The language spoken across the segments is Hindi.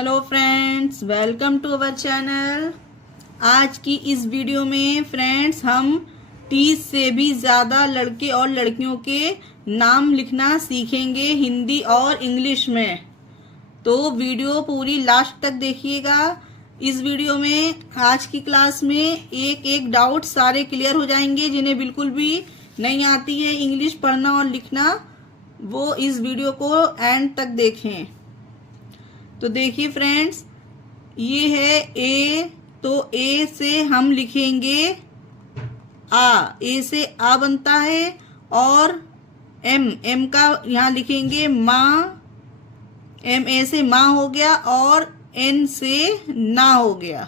Hello friends, welcome to our channel. आज की इस वीडियो में फ्रेंड्स हम 30 से भी ज़्यादा लड़के और लड़कियों के नाम लिखना सीखेंगे हिंदी और इंग्लिश में। तो वीडियो पूरी लास्ट तक देखिएगा। इस वीडियो में आज की क्लास में एक एक डाउट सारे क्लियर हो जाएंगे। जिन्हें बिल्कुल भी नहीं आती है इंग्लिश पढ़ना और लिखना, वो इस वीडियो को एंड तक देखें। तो देखिए फ्रेंड्स, ये है ए, तो ए से हम लिखेंगे आ। ए से आ बनता है। और एम का यहाँ लिखेंगे माँ। एम ए से माँ हो गया और एन से ना हो गया,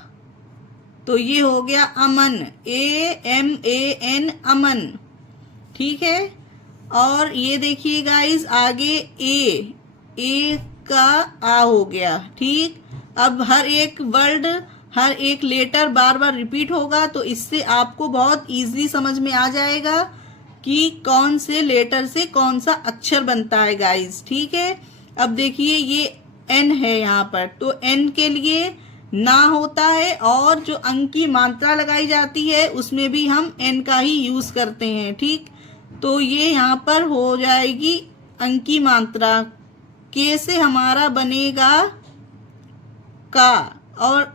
तो ये हो गया अमन। AMAN अमन, ठीक है। और ये देखिए गाइस, आगे ए का आ हो गया, ठीक। अब हर एक वर्ड, हर एक लेटर बार बार रिपीट होगा, तो इससे आपको बहुत इजीली समझ में आ जाएगा कि कौन से लेटर से कौन सा अक्षर बनता है गाइस, ठीक है। अब देखिए ये एन है यहाँ पर, तो एन के लिए ना होता है, और जो अंक की मात्रा लगाई जाती है उसमें भी हम एन का ही यूज करते हैं, ठीक। तो ये यहाँ पर हो जाएगी अंक की मात्रा। के से हमारा बनेगा का, और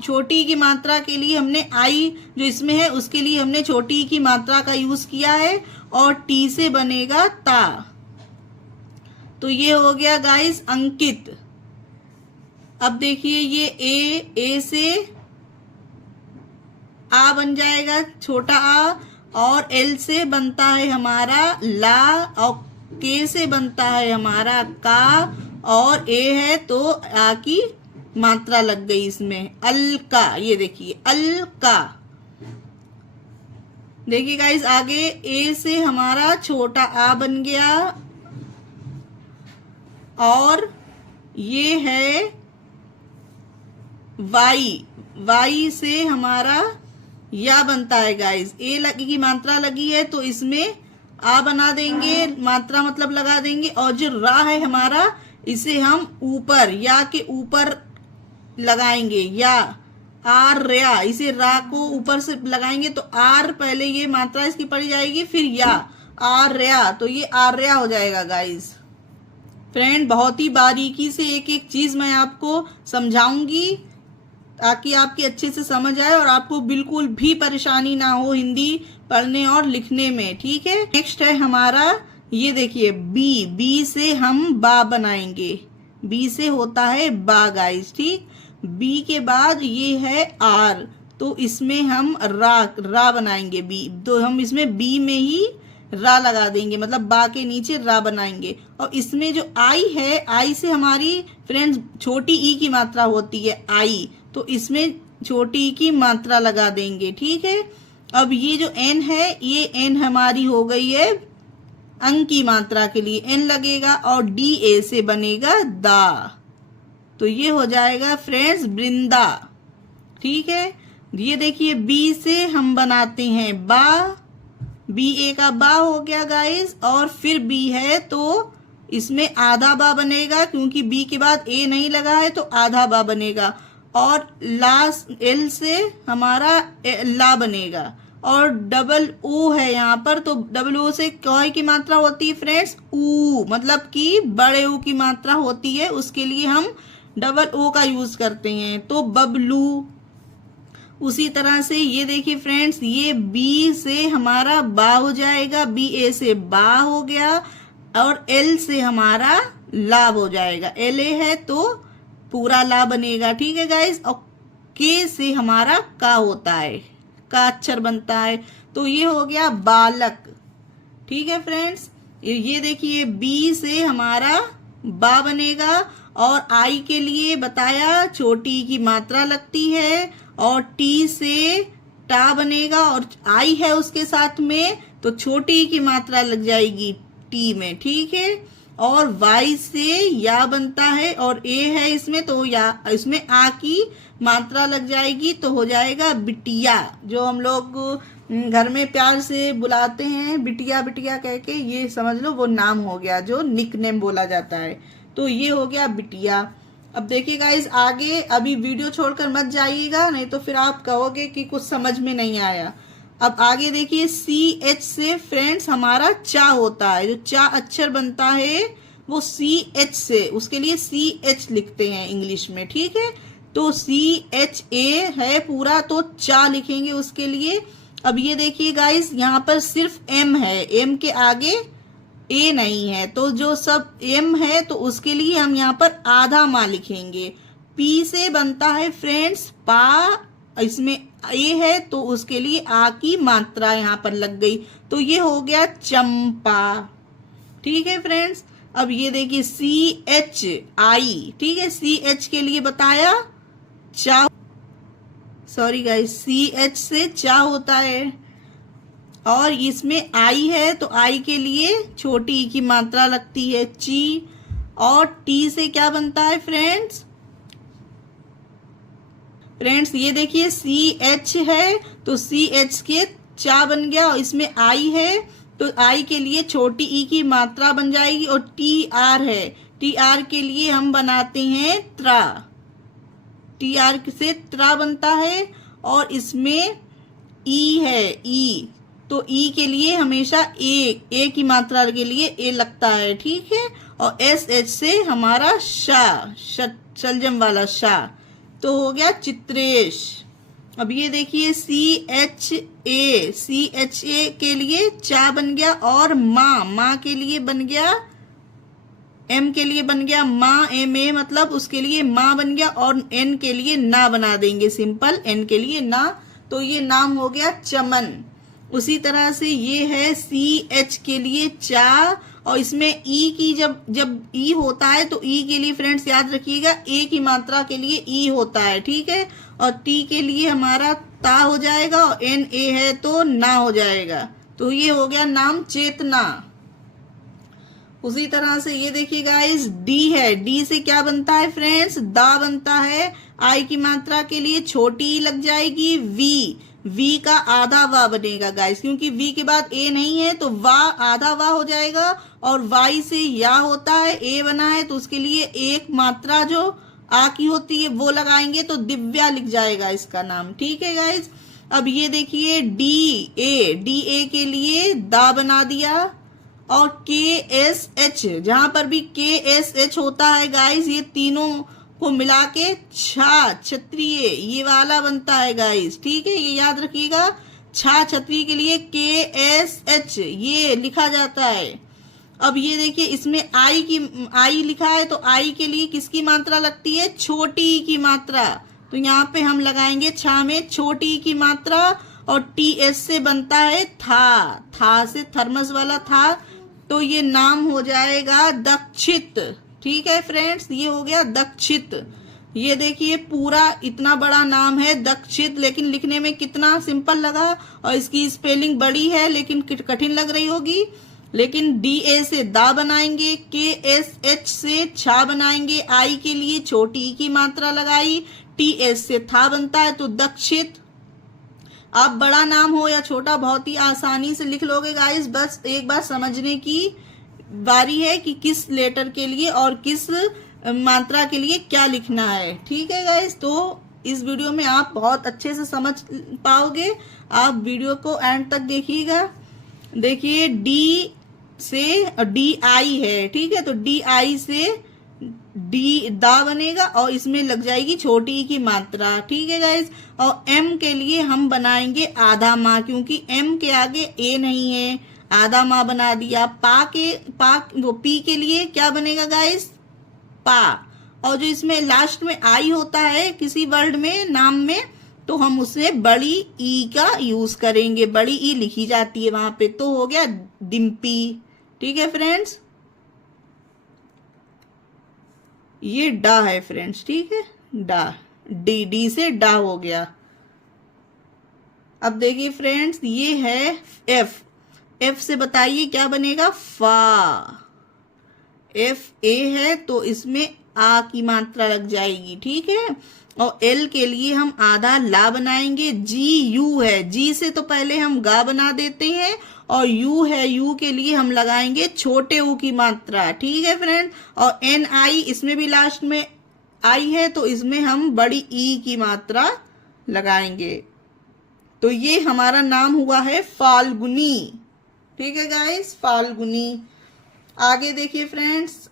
छोटी की मात्रा के लिए हमने आई जो इसमें है उसके लिए हमने छोटी की मात्रा का यूज किया है। और टी से बनेगा ता। तो ये हो गया गाइस अंकित। अब देखिए ये ए से आ बन जाएगा, छोटा आ। और एल से बनता है हमारा ला, और के से बनता है हमारा का, और ए है तो आ की मात्रा लग गई इसमें, अलका। ये देखिए अलका। देखिए गाइस, आगे ए से हमारा छोटा आ बन गया, और ये है वाई से हमारा या बनता है गाइस। ए लगी की मात्रा लगी है तो इसमें आ बना देंगे, मात्रा मतलब लगा देंगे। और जो रा है हमारा, इसे हम ऊपर या के ऊपर लगाएंगे, या आर रा, इसे रा को ऊपर से लगाएंगे तो आर पहले ये मात्रा इसकी पड़ी जाएगी, फिर या आर रा, तो ये आर्या हो जाएगा गाइस। फ्रेंड, बहुत ही बारीकी से एक एक चीज मैं आपको समझाऊंगी ताकि आपकी अच्छे से समझ आए और आपको बिल्कुल भी परेशानी ना हो हिंदी पढ़ने और लिखने में, ठीक है। नेक्स्ट है हमारा, ये देखिए बी से हम बा बनाएंगे। बी से होता है बा गाइस, ठीक। बी के बाद ये है आर, तो इसमें हम रा बनाएंगे। बी तो हम इसमें बी में ही रा लगा देंगे, मतलब बा के नीचे रा बनाएंगे। और इसमें जो आई है, आई से हमारी फ्रेंड्स छोटी ई की मात्रा होती है आई, तो इसमें छोटी ई की मात्रा लगा देंगे, ठीक है। अब ये जो एन है, ये एन हमारी हो गई है अंक की मात्रा के लिए एन लगेगा, और डी ए से बनेगा दा, तो ये हो जाएगा फ्रेंड्स वृंदा, ठीक है। ये देखिए बी से हम बनाते हैं बा। बी ए का बा हो गया गाइस, और फिर बी है तो इसमें आधा बा बनेगा, क्योंकि बी के बाद ए नहीं लगा है तो आधा बा बनेगा। और लास्ट एल से हमारा ला बनेगा, और डबल ओ है यहाँ पर, तो डबल ओ से क्या की मात्रा होती है फ्रेंड्स, ऊ, मतलब कि बड़े ऊ की मात्रा होती है, उसके लिए हम डबल ओ का यूज करते हैं, तो बबलू। उसी तरह से ये देखिए फ्रेंड्स, ये बी से हमारा बा हो जाएगा, बी ए से बा हो गया, और एल से हमारा ला हो जाएगा। एल ए है तो पूरा ला बनेगा, ठीक है गाइस। और के से हमारा का होता है, का अक्षर बनता है, तो ये हो गया बालक, ठीक है फ्रेंड्स। ये देखिए बी से हमारा बा बनेगा, और आई के लिए बताया छोटी की मात्रा लगती है, और टी से टा बनेगा, और आई है उसके साथ में तो छोटी की मात्रा लग जाएगी टी में, ठीक है। और वाई से या बनता है, और ए है इसमें तो या इसमें आ की मात्रा लग जाएगी, तो हो जाएगा बिटिया, जो हम लोग घर में प्यार से बुलाते हैं बिटिया बिटिया कह के, ये समझ लो वो नाम हो गया जो निक नेम बोला जाता है, तो ये हो गया बिटिया। अब देखिए गाइस, आगे अभी वीडियो छोड़कर मत जाइएगा, नहीं तो फिर आप कहोगे कि कुछ समझ में नहीं आया। अब आगे देखिए, CH से फ्रेंड्स हमारा चा होता है, जो चा अक्षर बनता है वो CH से, उसके लिए CH लिखते हैं इंग्लिश में, ठीक है। तो CHA है पूरा, तो चा लिखेंगे उसके लिए। अब ये देखिए गाइस, यहाँ पर सिर्फ M है, M के आगे A नहीं है, तो जो सब M है तो उसके लिए हम यहाँ पर आधा माँ लिखेंगे। P से बनता है फ्रेंड्स पा, इसमें A है तो उसके लिए आ की मात्रा यहाँ पर लग गई, तो ये हो गया चंपा, ठीक है फ्रेंड्स। अब ये देखिए CHI, ठीक है, CH के लिए बताया चा, सॉरी गाइस, CH से चा होता है, और इसमें आई है तो आई के लिए छोटी ई की मात्रा लगती है ची। और टी से क्या बनता है फ्रेंड्स, ये देखिए CH है तो CH के चा बन गया, और इसमें आई है तो आई के लिए छोटी ई की मात्रा बन जाएगी। और TR है, TR के लिए हम बनाते हैं त्रा, TR से त्रा बनता है। और इसमें ई है, ई, तो ई के लिए हमेशा ए की मात्रा के लिए ए लगता है, ठीक है। और SH से हमारा शा, शलजम वाला शा, तो हो गया चित्रेश। अब ये देखिए CHA के लिए चा बन गया, और माँ के लिए बन गया, M के लिए बन गया माँ, MA मतलब उसके लिए माँ बन गया, और N के लिए ना बना देंगे, सिंपल N के लिए ना, तो ये नाम हो गया चमन। उसी तरह से ये है CH के लिए चा, और इसमें ई की जब ई होता है तो ई के लिए फ्रेंड्स याद रखिएगा ए की मात्रा के लिए ई होता है, ठीक है। और टी के लिए हमारा ता हो जाएगा, और NA है तो ना हो जाएगा, तो ये हो गया नाम चेतना। उसी तरह से ये देखिए गाइस, डी है, डी से क्या बनता है फ्रेंड्स, दा बनता है, आई की मात्रा के लिए छोटी लग जाएगी वी का आधा वा बनेगा गाइस, क्योंकि वी के बाद ए नहीं है तो वा आधा वा हो जाएगा। और वाई से या होता है, ए बना है तो उसके लिए एक मात्रा जो आ की होती है वो लगाएंगे, तो दिव्या लिख जाएगा इसका नाम, ठीक है गाइस। अब ये देखिए डी ए के लिए दा बना दिया, और KSH, जहां पर भी KSH होता है गाइस, ये तीनों को मिला के क्षत्रिय ये वाला बनता है गाइस, ठीक है, ये याद रखिएगा। क्षत्रिय के लिए KSH ये लिखा जाता है। अब ये देखिए, इसमें आई लिखा है तो आई के लिए किसकी मात्रा लगती है, छोटी की मात्रा, तो यहाँ पे हम लगाएंगे छा में छोटी की मात्रा। और TS से बनता है था से थर्मस वाला था, तो ये नाम हो जाएगा दक्षित, ठीक है फ्रेंड्स, ये हो गया दक्षित। ये देखिए पूरा इतना बड़ा नाम है दक्षित, लेकिन लिखने में कितना सिंपल लगा, और इसकी स्पेलिंग बड़ी है लेकिन कठिन लग रही होगी। लेकिन DA से दा बनाएंगे, KSH से छा बनाएंगे, आई के लिए छोटी ई की मात्रा लगाई, TS से था बनता है तो दक्षित। आप बड़ा नाम हो या छोटा बहुत ही आसानी से लिख लोगे गाइस, बस एक बार समझने की बारी है कि किस लेटर के लिए और किस मात्रा के लिए क्या लिखना है, ठीक है गाइस। तो इस वीडियो में आप बहुत अच्छे से समझ पाओगे, आप वीडियो को एंड तक देखिएगा। देखिए डी से DI है, ठीक है, तो DI से डी दा बनेगा, और इसमें लग जाएगी छोटी ई की मात्रा, ठीक है गाइस। और M के लिए हम बनाएंगे आधा माँ, क्योंकि M के आगे ए नहीं है, आधा माँ बना दिया। पी के लिए क्या बनेगा गाइस, पा। और जो इसमें लास्ट में आई होता है किसी वर्ड में, नाम में, तो हम उसे बड़ी ई का यूज करेंगे, बड़ी ई लिखी जाती है वहां पे, तो हो गया डिम्पी, ठीक है फ्रेंड्स। ये डा है फ्रेंड्स, ठीक है, डा, डी से डा हो गया। अब देखिए फ्रेंड्स, ये है एफ से बताइए क्या बनेगा, फा। FA है तो इसमें आ की मात्रा लग जाएगी, ठीक है। और L के लिए हम आधा ला बनाएंगे। GU है, G से तो पहले हम गा बना देते हैं, और U है, U के लिए हम लगाएंगे छोटे ऊ की मात्रा, ठीक है फ्रेंड। और NI, इसमें भी लास्ट में आई है तो इसमें हम बड़ी ई की मात्रा लगाएंगे। तो ये हमारा नाम हुआ है फाल्गुनी। ठीक है गाइस, फाल्गुनी। आगे देखिए फ्रेंड्स,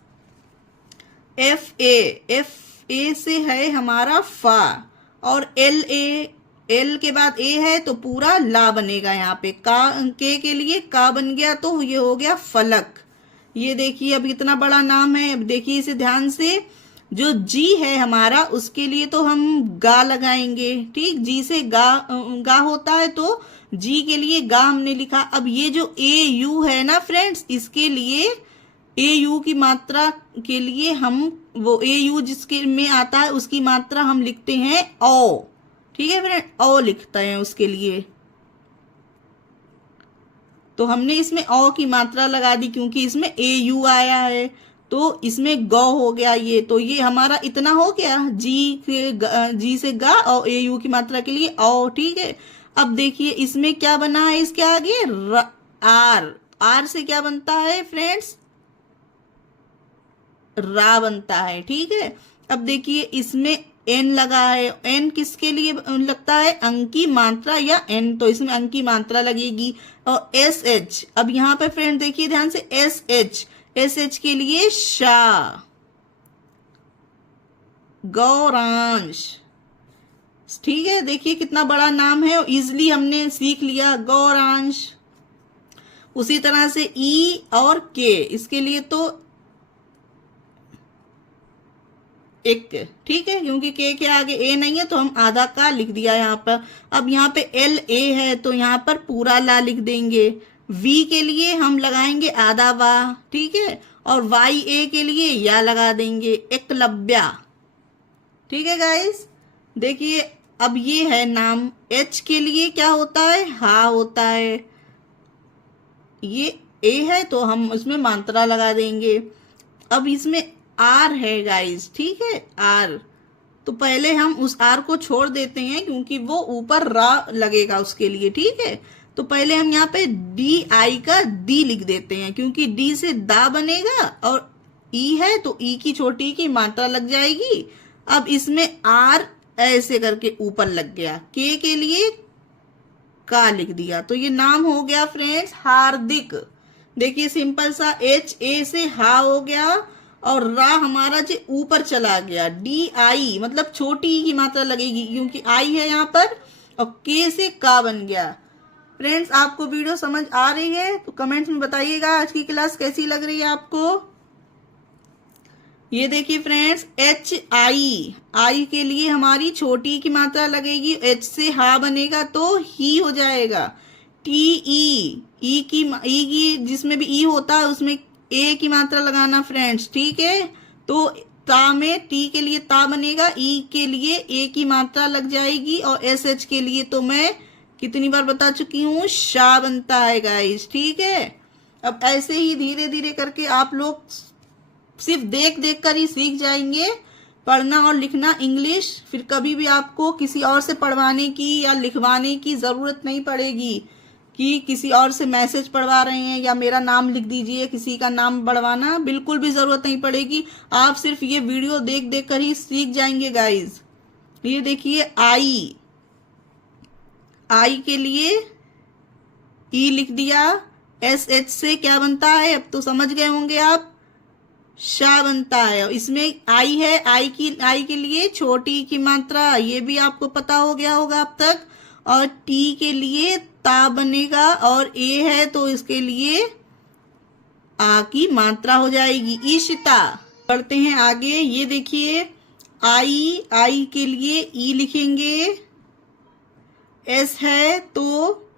एफ ए से है हमारा फा, और एल के बाद ए है तो पूरा ला बनेगा। यहाँ पे के लिए का बन गया तो ये हो गया फलक। ये देखिए अब इतना बड़ा नाम है। अब देखिए इसे ध्यान से, जो जी है हमारा उसके लिए तो हम गा लगाएंगे। ठीक, जी से गा होता है तो जी के लिए गा हमने लिखा। अब ये जो ए यू है ना फ्रेंड्स, इसके लिए ए यू की मात्रा के लिए हम वो ए यू जिसके में आता है उसकी मात्रा हम लिखते हैं ओ। ठीक है फ्रेंड, ओ लिखते हैं उसके लिए। तो हमने इसमें ओ की मात्रा लगा दी क्योंकि इसमें ए यू आया है, तो इसमें गौ हो गया ये। तो ये हमारा इतना हो गया, जी से गा और ए यू की मात्रा के लिए ओ। ठीक है, अब देखिए इसमें क्या बना है, इसके आगे आर से क्या बनता है फ्रेंड्स, रा बनता है। ठीक है, अब देखिए इसमें एन लगा है। एन किसके लिए लगता है, अंक की मात्रा या एन, तो इसमें अंक की मात्रा लगेगी। और एस एच, अब यहाँ पे फ्रेंड देखिए ध्यान से, एस एच के लिए शाह, गौरांश। ठीक है, देखिए कितना बड़ा नाम है और इजिली हमने सीख लिया, गौरांश। उसी तरह से ई और के, इसके लिए तो एक। ठीक है, क्योंकि के आगे ए नहीं है तो हम आधा का लिख दिया यहाँ पर। अब यहाँ पे एल ए है तो यहाँ पर पूरा ला लिख देंगे। वी के लिए हम लगाएंगे आधा वा। ठीक है, और वाई ए के लिए या लगा देंगे, एकलव्या। ठीक है गाइस, देखिए अब ये है नाम। एच के लिए क्या होता है, हा होता है। ये ए है तो हम उसमें मात्रा लगा देंगे। अब इसमें आर है गाइस। ठीक है, आर, तो पहले हम उस आर को छोड़ देते हैं क्योंकि वो ऊपर रा लगेगा उसके लिए। ठीक है, तो पहले हम यहाँ पे डी आई का डी लिख देते हैं क्योंकि डी से दा बनेगा और ई है तो ई की छोटी की मात्रा लग जाएगी। अब इसमें आर ऐसे करके ऊपर लग गया, के लिए का लिख दिया, तो ये नाम हो गया फ्रेंड्स हार्दिक। देखिए सिंपल सा, एच ए से हा हो गया और रा हमारा जो ऊपर चला गया। डी आई मतलब छोटी की मात्रा लगेगी क्योंकि आई है यहाँ पर, और के से का बन गया। फ्रेंड्स आपको वीडियो समझ आ रही है तो कमेंट्स में बताइएगा आज की क्लास कैसी लग रही है आपको। ये देखिए फ्रेंड्स, एच आई के लिए हमारी छोटी की मात्रा लगेगी, एच से हा बनेगा तो ही हो जाएगा। टी ई की जिसमें भी ई होता है उसमें ए की मात्रा लगाना फ्रेंड्स। ठीक है, तो ता में टी के लिए ता बनेगा, ई के लिए ए की मात्रा लग जाएगी, और एस एच के लिए तो मैं कितनी बार बता चुकी हूँ, शाह बनता है गाइस। ठीक है, अब ऐसे ही धीरे धीरे करके आप लोग सिर्फ देख कर ही सीख जाएंगे पढ़ना और लिखना इंग्लिश। फिर कभी भी आपको किसी और से पढ़वाने की या लिखवाने की जरूरत नहीं पड़ेगी कि किसी और से मैसेज पढ़वा रहे हैं या मेरा नाम लिख दीजिए, किसी का नाम बढ़वाना बिल्कुल भी जरूरत नहीं पड़ेगी। आप सिर्फ ये वीडियो देख कर ही सीख जाएंगे गाइस। ये देखिए, आई के लिए ई लिख दिया, एस एच से क्या बनता है अब तो समझ गए होंगे आप, शाह बनता है। इसमें आई है, आई के लिए छोटी की मात्रा, ये भी आपको पता हो गया होगा अब तक। और टी के लिए ता बनेगा, और ए है तो इसके लिए आ की मात्रा हो जाएगी, ईशिता। पढ़ते हैं आगे। ये देखिए, आई के लिए ई लिखेंगे, एस है तो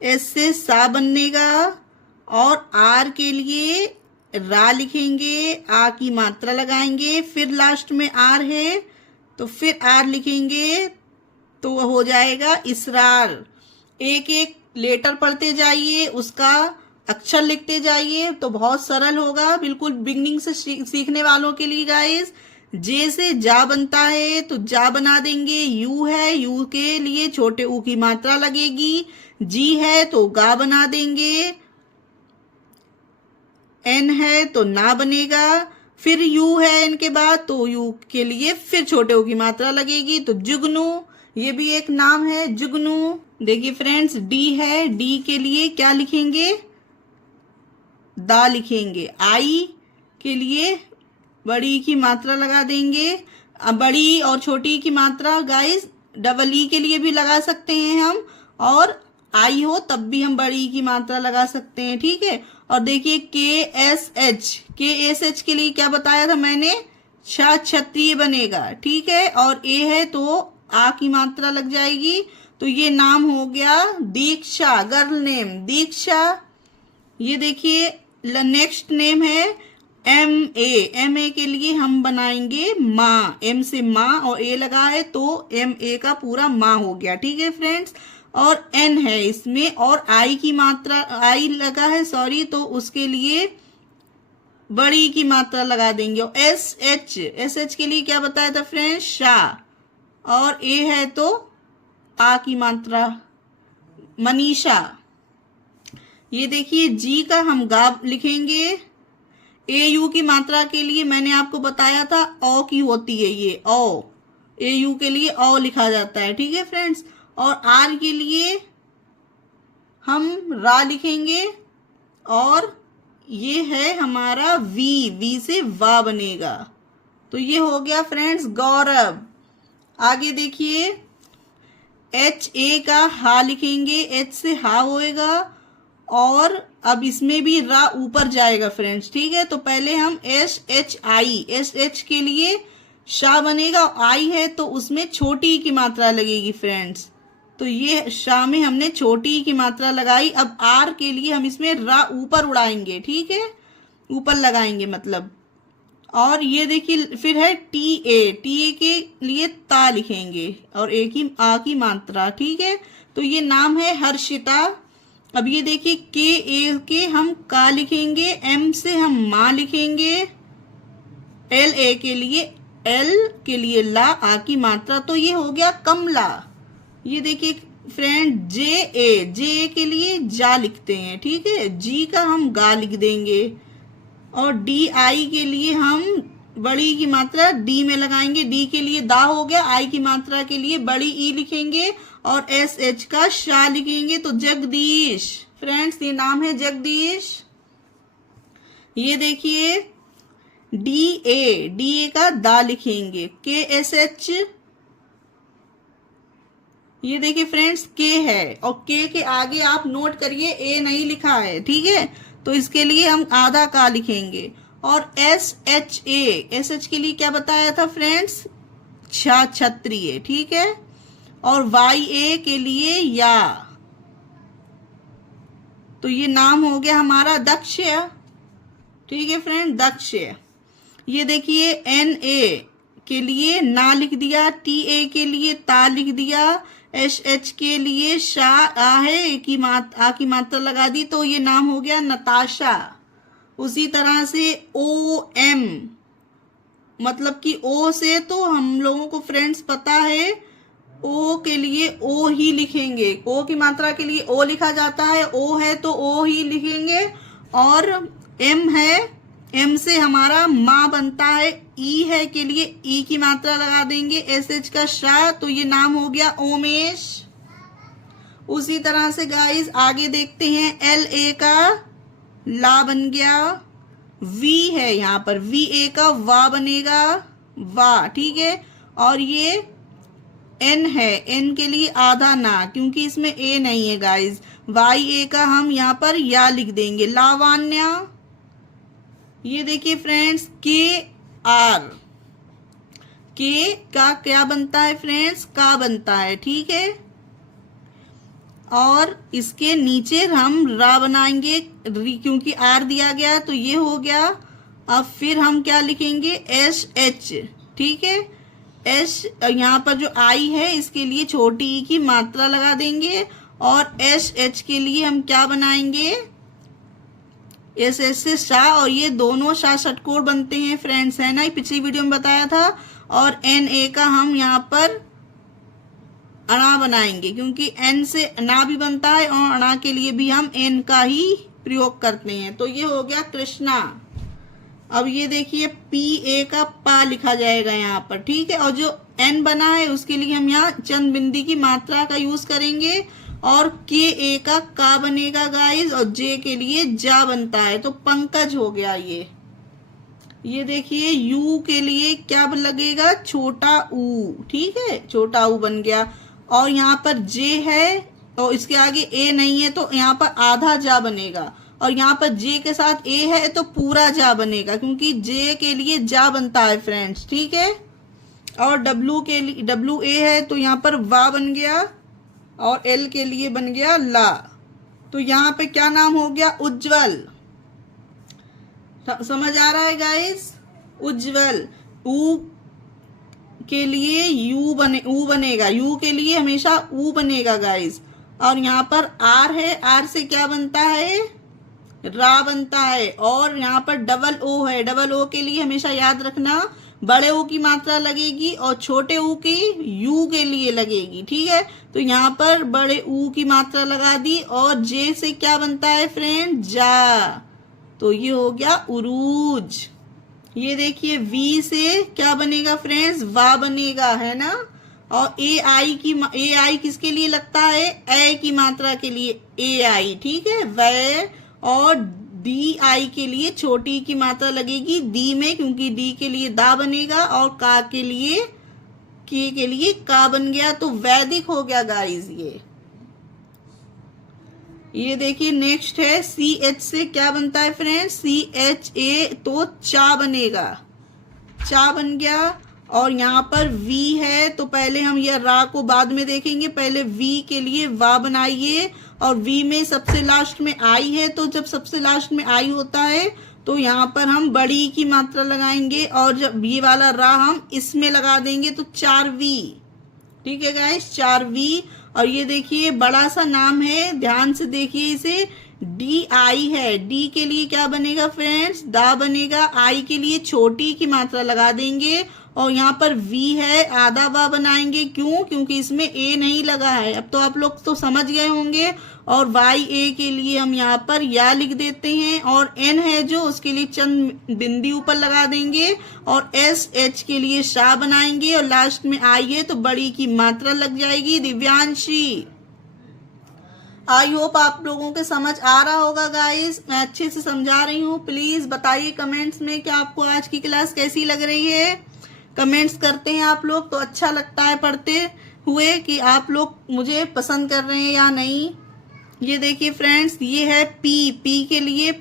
एस से सा बनेगा, और आर के लिए रा लिखेंगे, आ की मात्रा लगाएंगे, फिर लास्ट में आर है तो फिर आर लिखेंगे तो हो जाएगा इसरार। एक एक लेटर पढ़ते जाइए, उसका अक्षर लिखते जाइए तो बहुत सरल होगा, बिल्कुल बिगनिंग से सीखने वालों के लिए गाइस। जे से जा बनता है तो जा बना देंगे, यू है, यू के लिए छोटे ऊ की मात्रा लगेगी, जी है तो गा बना देंगे, एन है तो ना बनेगा, फिर यू है एन के बाद, तो यू के लिए फिर छोटे ओ की मात्रा लगेगी, तो जुगनू, ये भी एक नाम है जुगनू। देखिए फ्रेंड्स, डी है, डी के लिए क्या लिखेंगे, दा लिखेंगे। आई के लिए बड़ी की मात्रा लगा देंगे। अब बड़ी और छोटी की मात्रा गाइस डबल ई के लिए भी लगा सकते हैं हम, और आई हो तब भी हम बड़ी की मात्रा लगा सकते हैं, ठीक है। और देखिए के एस एच के लिए क्या बताया था मैंने, क्षत्रिय बनेगा, ठीक है। और ए है तो आ की मात्रा लग जाएगी, तो ये नाम हो गया दीक्षा, गर्ल नेम दीक्षा। ये देखिए नेक्स्ट नेम है एम ए के लिए हम बनाएंगे माँ, एम से माँ और ए लगा है तो एम ए का पूरा माँ हो गया, ठीक है फ्रेंड्स। और एन है इसमें, और आई की मात्रा, आई लगा है सॉरी, तो उसके लिए बड़ी की मात्रा लगा देंगे। और एस एच के लिए क्या बताया था फ्रेंड्स, शाह, और ए है तो आ की मात्रा, मनीषा। ये देखिए जी का हम गा लिखेंगे। ए यू की मात्रा के लिए मैंने आपको बताया था ओ की होती है, ये ओ, ए यू के लिए ओ लिखा जाता है, ठीक है फ्रेंड्स। और आर के लिए हम रा लिखेंगे, और ये है हमारा वी से वा बनेगा, तो ये हो गया फ्रेंड्स गौरव। आगे देखिए एच ए का हा लिखेंगे, एच से हा होएगा, और अब इसमें भी रा ऊपर जाएगा फ्रेंड्स, ठीक है। तो पहले हम एस एच के लिए शाह बनेगा, आई है तो उसमें छोटी की मात्रा लगेगी फ्रेंड्स, तो ये शाह में हमने छोटी की मात्रा लगाई। अब आर के लिए हम इसमें रा ऊपर उड़ाएंगे, ठीक है, ऊपर लगाएंगे मतलब। और ये देखिए फिर है टी ए के लिए ता लिखेंगे, और ए की आ की मात्रा, ठीक है। तो ये नाम है हर्षिता। अब ये देखिए के ए के हम का लिखेंगे, एम से हम माँ लिखेंगे, एल ए के लिए ला, आ की मात्रा, तो ये हो गया कमला। ये देखिए फ्रेंड जे ए के लिए जा लिखते हैं, ठीक है, जी का हम गा लिख देंगे। और डी आई के लिए हम बड़ी की मात्रा डी में लगाएंगे, डी के लिए दा हो गया, आई की मात्रा के लिए बड़ी ई लिखेंगे, और एस एच का शाह लिखेंगे, तो जगदीश फ्रेंड्स, ये नाम है जगदीश। ये देखिए डी ए का दा लिखेंगे, के एस एच, ये देखिए फ्रेंड्स के है, और के के आगे आप नोट करिए ए नहीं लिखा है, ठीक है, तो इसके लिए हम आधा का लिखेंगे। और एस एच के लिए क्या बताया था फ्रेंड्स, क्षत्रिय, ठीक है। और वाई ए के लिए या, तो ये नाम हो गया हमारा दक्ष, ठीक है फ्रेंड, दक्ष। ये देखिए एन ए के लिए ना लिख दिया, टी ए के लिए ता लिख दिया, एस एच के लिए शाह आ है, आ की मात्रा लगा दी, तो ये नाम हो गया नताशा। उसी तरह से ओ एम, मतलब कि ओ से तो हम लोगों को फ्रेंड्स पता है, ओ के लिए ओ ही लिखेंगे, ओ की मात्रा के लिए ओ लिखा जाता है, ओ है तो ओ ही लिखेंगे। और एम है, एम से हमारा माँ बनता है, ई है के लिए ई की मात्रा लगा देंगे, एस एच का शाह, तो ये नाम हो गया ओमेश। उसी तरह से गाइस आगे देखते हैं, एल ए का ला बन गया, वी है यहाँ पर, वी ए का वा बनेगा, वा, ठीक है। और ये एन है, एन के लिए आधा ना, क्योंकि इसमें ए नहीं है गाइस, वाई ए का हम यहाँ पर या लिख देंगे, लावान्या। ये देखिए फ्रेंड्स के आर, के का क्या बनता है फ्रेंड्स, का बनता है, ठीक है। और इसके नीचे हम रा बनाएंगे, क्योंकि आर दिया गया तो ये हो गया। अब फिर हम क्या लिखेंगे, एस एच, ठीक है, एस यहाँ पर जो आई है इसके लिए छोटी ई की मात्रा लगा देंगे, और एस एच के लिए हम क्या बनाएंगे, एस एच से शाह, और ये दोनों शाह षटकोण बनते हैं फ्रेंड्स, है ना, पिछली वीडियो में बताया था। और एन ए का हम यहाँ पर अणा बनाएंगे, क्योंकि एन से ना भी बनता है, और अणा के लिए भी हम एन का ही प्रयोग करते हैं, तो ये हो गया कृष्णा। अब ये देखिए पी ए का पा लिखा जाएगा यहाँ पर, ठीक है। और जो एन बना है उसके लिए हम यहाँ चंद बिंदी की मात्रा का यूज करेंगे, और के ए का का बनेगा गाइस, और जे के लिए जा बनता है, तो पंकज हो गया ये देखिए यू के लिए क्या लगेगा, छोटा ऊ, ठीक है, छोटा ऊ बन गया। और यहाँ पर जे है और इसके आगे ए नहीं है तो यहाँ पर आधा जा बनेगा, और यहाँ पर जे के साथ ए है तो पूरा जा बनेगा, क्योंकि जे के लिए जा बनता है फ्रेंड्स, ठीक है। और डब्लू के लिए डब्लू ए है तो यहाँ पर वा बन गया, और एल के लिए बन गया ला। तो यहाँ पे क्या नाम हो गया, उज्जवल। समझ आ रहा है गाइस, उज्जवल। ऊ के लिए ऊ बनेगा, यू के लिए हमेशा ऊ बनेगा गाइस। और यहाँ पर आर है, आर से क्या बनता है, रा बनता है। और यहाँ पर डबल ओ है, डबल ओ के लिए हमेशा याद रखना बड़े ऊ की मात्रा लगेगी और छोटे ऊ की यू के लिए लगेगी, ठीक है। तो यहाँ पर बड़े ऊ की मात्रा लगा दी, और जे से क्या बनता है फ्रेंड, जा, तो ये हो गया उरूज। ये देखिए वी से क्या बनेगा फ्रेंड्स, वा बनेगा, है ना। और ए आई किसके लिए लगता है, ए की मात्रा के लिए ए आई, ठीक है, वै। और डी आई के लिए छोटी की मात्रा लगेगी दी में, क्योंकि डी के लिए दा बनेगा, और का के लिए के के लिए का बन गया, तो वैदिक हो गया गाइस ये देखिए नेक्स्ट है सी एच से क्या बनता है फ्रेंड्स, सी एच ए, तो चा बनेगा, चा बन गया। और यहाँ पर वी है तो पहले हम यह रा को बाद में देखेंगे, पहले वी के लिए वा बनाइए। और वी में सबसे लास्ट में आई है, तो जब सबसे लास्ट में आई होता है तो यहाँ पर हम बड़ी की मात्रा लगाएंगे, और जब ये वाला रा हम इसमें लगा देंगे तो 4V, ठीक है गाइस, 4V। और ये देखिए बड़ा सा नाम है, ध्यान से देखिए इसे, डी आई है, डी के लिए क्या बनेगा फ्रेंड्स, दा बनेगा, आई के लिए छोटी की मात्रा लगा देंगे, और यहाँ पर वी है, आधा वा बनाएंगे, क्यों, क्योंकि इसमें ए नहीं लगा है। अब तो आप लोग तो समझ गए होंगे। और वाई ए के लिए हम यहाँ पर या लिख देते हैं, और एन है जो उसके लिए चंद बिंदी ऊपर लगा देंगे, और एस एच के लिए शाह बनाएंगे, और लास्ट में आई है तो बड़ी की मात्रा लग जाएगी। दिव्यांशी, आई होप आप लोगों के समझ आ रहा होगा गाइस, मैं अच्छे से समझा रही हूँ। प्लीज बताइए कमेंट्स में कि आपको आज की क्लास कैसी लग रही है। कमेंट्स करते हैं आप लोग तो अच्छा लगता है पढ़ते हुए कि आप लोग मुझे पसंद कर रहे हैं या नहीं। ये देखिए फ्रेंड्स, ये है पी, पी के लिए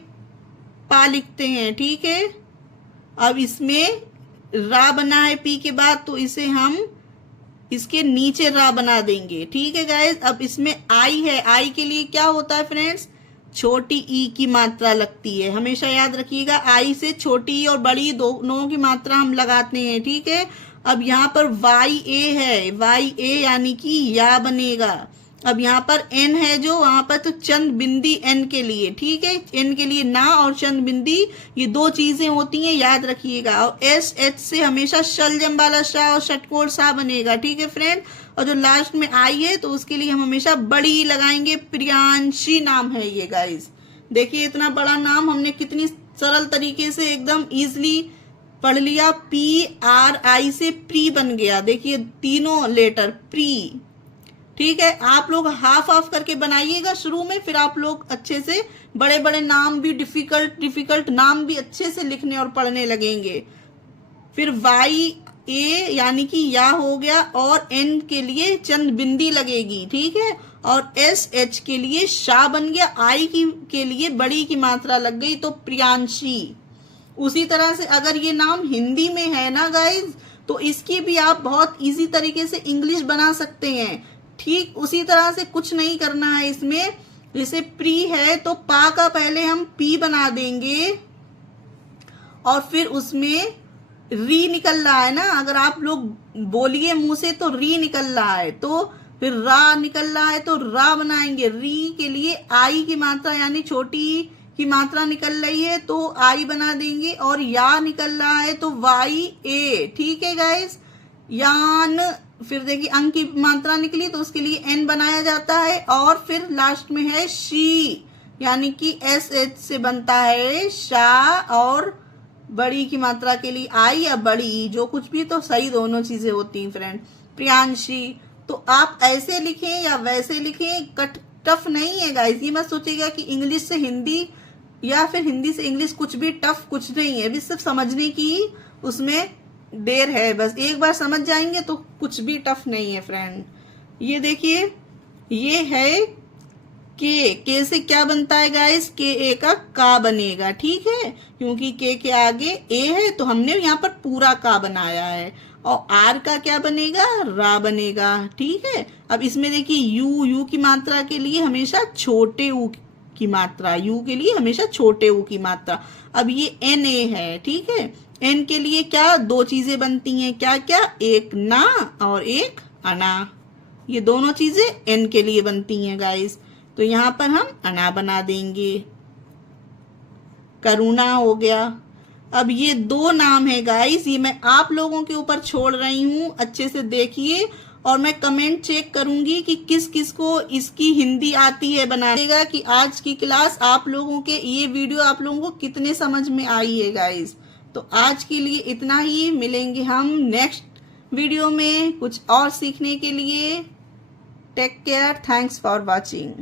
पा लिखते हैं, ठीक है। अब इसमें रा बना है पी के बाद, तो इसे हम इसके नीचे रा बना देंगे, ठीक है गाइस। अब इसमें आई है, आई के लिए क्या होता है फ्रेंड्स, छोटी ई की मात्रा लगती है, हमेशा याद रखिएगा। आई से छोटी और बड़ी दोनों की मात्रा हम लगाते हैं, ठीक है। अब यहाँ पर वाई ए है, वाई ए यानी कि या बनेगा। अब यहाँ पर एन है जो, वहां पर तो चंद बिंदी एन के लिए, ठीक है, एन के लिए ना और चंद बिंदी, ये दो चीजें होती हैं, याद रखिएगा। और एस एच से हमेशा शलजम वाला शाह और षटकोर सा बनेगा, ठीक है फ्रेंड। और जो लास्ट में आई है तो उसके लिए हम हमेशा बड़ी लगाएंगे, प्रियांशी नाम है ये गाइस। देखिए इतना बड़ा नाम हमने कितनी सरल तरीके से एकदम इजिली पढ़ लिया। पी आर आई से प्री बन गया, देखिए तीनों लेटर प्री, ठीक है। आप लोग हाफ हाफ करके बनाइएगा शुरू में, फिर आप लोग अच्छे से बड़े बड़े नाम भी, डिफिकल्ट नाम भी अच्छे से लिखने और पढ़ने लगेंगे। फिर वाई ए यानी कि या हो गया, और एन के लिए चंद बिंदी लगेगी, ठीक है। और एस एच के लिए शाह बन गया, आई के लिए बड़ी की मात्रा लग गई, तो प्रियांशी। उसी तरह से अगर ये नाम हिंदी में है ना गाइज, तो इसकी भी आप बहुत इजी तरीके से इंग्लिश बना सकते हैं। ठीक उसी तरह से कुछ नहीं करना है इसमें। जैसे प्री है तो पा का पहले हम पी बना देंगे, और फिर उसमें री निकल रहा है ना, अगर आप लोग बोलिए मुंह से तो री निकल रहा है, तो फिर रा निकल रहा है तो रा बनाएंगे। री के लिए आई की मात्रा यानी छोटी की मात्रा निकल रही है तो आई बना देंगे, और या निकल रहा है तो वाई ए, ठीक है गाइस। यान, फिर देखिए अंक की मात्रा निकली तो उसके लिए एन बनाया जाता है, और फिर लास्ट में है शी यानी कि एस एच से बनता है शाह, और बड़ी की मात्रा के लिए आई या बड़ी, जो कुछ भी, तो सही दोनों चीजें होती हैं फ्रेंड। प्रियांशी, तो आप ऐसे लिखें या वैसे लिखें, कट टफ नहीं है गाइस। ये मत सोचिएगा कि इंग्लिश से हिंदी या फिर हिंदी से इंग्लिश कुछ भी टफ कुछ नहीं है, अभी सिर्फ समझने की उसमें देर है, बस एक बार समझ जाएंगे तो कुछ भी टफ नहीं है फ्रेंड। ये देखिए, ये है के से क्या बनता है गाइस, के ए का बनेगा, ठीक है, क्योंकि के आगे ए है तो हमने यहाँ पर पूरा का बनाया है। और आर का क्या बनेगा, रा बनेगा, ठीक है। अब इसमें देखिए यू की मात्रा के लिए हमेशा छोटे ऊ की मात्रा, यू के लिए हमेशा छोटे ऊ की मात्रा। अब ये एन ए है, ठीक है, एन के लिए क्या दो चीजें बनती हैं, क्या क्या, एक ना और एक अना, ये दोनों चीजें एन के लिए बनती हैं गाइस। तो यहाँ पर हम अना बना देंगे, करुणा हो गया। अब ये दो नाम है गाइस, ये मैं आप लोगों के ऊपर छोड़ रही हूँ, अच्छे से देखिए और मैं कमेंट चेक करूंगी कि किस किस को इसकी हिंदी आती है बनाएगा, कि आज की क्लास आप लोगों के ये वीडियो आप लोगों को कितने समझ में आई है गाइस। तो आज के लिए इतना ही, मिलेंगे हम नेक्स्ट वीडियो में कुछ और सीखने के लिए। Take care, thanks for watching.